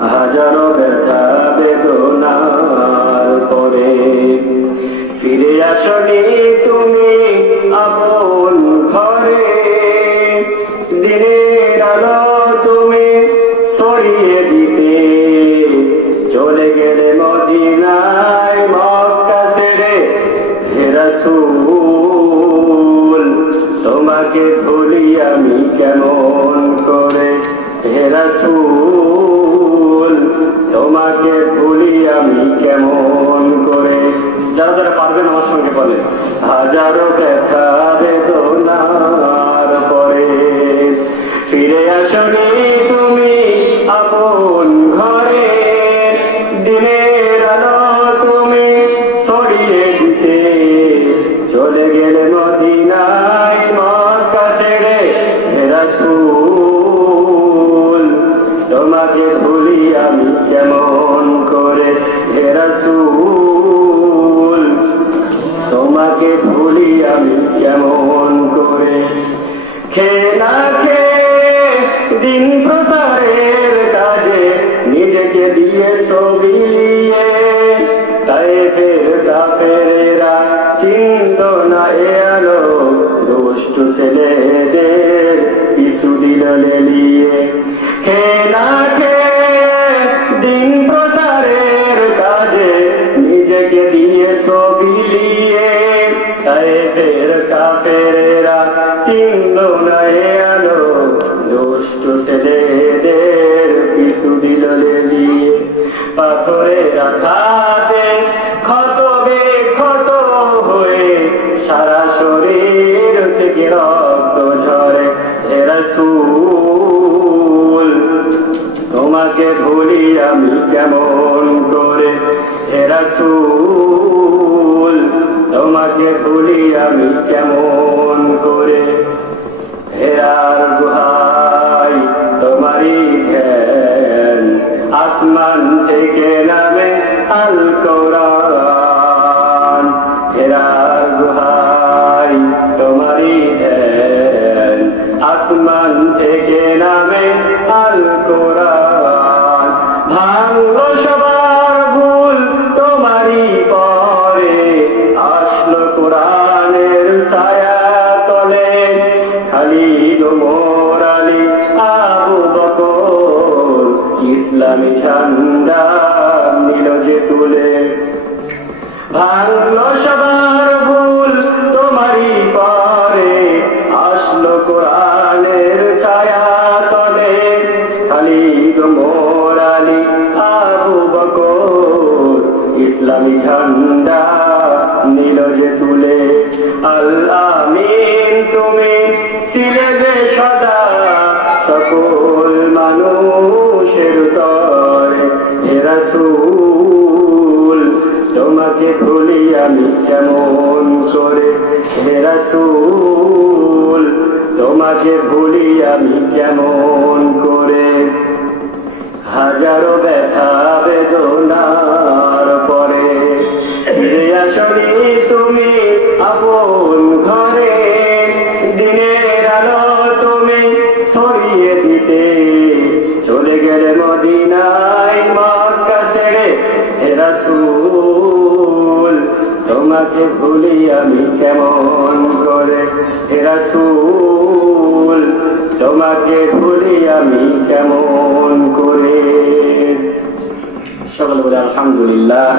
হাজারো ব্যথা বেদনার পরে ফিরে আসনি তুমি আপন ঘরে। দিনের আলো তুমি ছড়িয়ে দিতে চলে গেলে মদিনায় মক্কা ছেড়ে। হে রাসূল তোমাকে ভুলি আমি কেমন করে। হে রাসূল তোমাকে ভুলি আমি কেমন করে। যারা যারা পারবেন আমার সঙ্গে বলে, হাজারো ব্যথা বেদনার পরে ফিরে আসনি তুমি আপন ঘরে। দিনের আলো তুমি ছড়িয়ে দিতে চলে গেলে মদিনায় মক্কা ছেড়ে। হে রাসূল তোমাকে ভুলি আমি কেমন করে। হে রাসূল তোমাকে ভুলি আমি কেমন করে। খেয়ে না খেয়ে দিন প্রসারের কাজে নিজেকে দিয়ে ছবিয়ে তায়েফের কাফেরেরা চিন্ত না এ আলো। দুষ্ট ছেলেদের পিছু দিল লেলিয়ে। খেয়ে না খেয়ে দিন প্রসারের কাজে নিজেকে দিয়ে ছবিয়ে তায়েফের কাফেরেরা চিনল না এ আলো। দুষ্ট ছেলেদের পিছু দিল লেলিয়ে। পাথরের আঘাতে ক্ষত বিক্ষত হয়ে সারা শরীর থেকে রক্ত ঝরে। হে রাসূল তোমাকে ভুলি আমি কেমন করে। হে রাসূল তোমাকে ভুলি আমি কেমন করে। হেরার গুহায় তোমারই ধ্যান আসমান থেকে নামে আল কোরআন। হেরার গুহায় তোমারই ধ্যান আসমান থেকে নামে আল কোরআন। ভাঙলো সবার ভুল তোমারই পরে আসলো কোরআনের ছায়া তলে। খালিদ ওমর আলী আবু বকর ইসলামী ঝান্ডা নিল যে তুলে। ভাঙলো সবার ভুল তোমারই পরে আসলো কোরআনের ছায়া তলে। খালিদ ওমর আলী আবু বকর ইসলামী ঝান্ডা নিল যে তুলে। আল আমিন তুমি ছিলে যে সদা সকল মানুষের তরে। হে রাসূল তোমাকে ভুলি আমি কেমন করে। হে রাসূল তোমাকে ভুলি আমি কেমন করে। হাজারো ব্যথা বেদনার পরে ফিরে আসনি তুমি আপন ঘরে। দিনের আলো তুমি ছড়িয়ে দিতে চলে গেলে মদিনায় মক্কা ছেড়ে। হে রাসূল তোমাকে ভুলি আমি কেমন করে। হে রাসূল তোমাকে ভুলি আমি কেমন করে। সকলে বলে আলহামদুলিল্লাহ।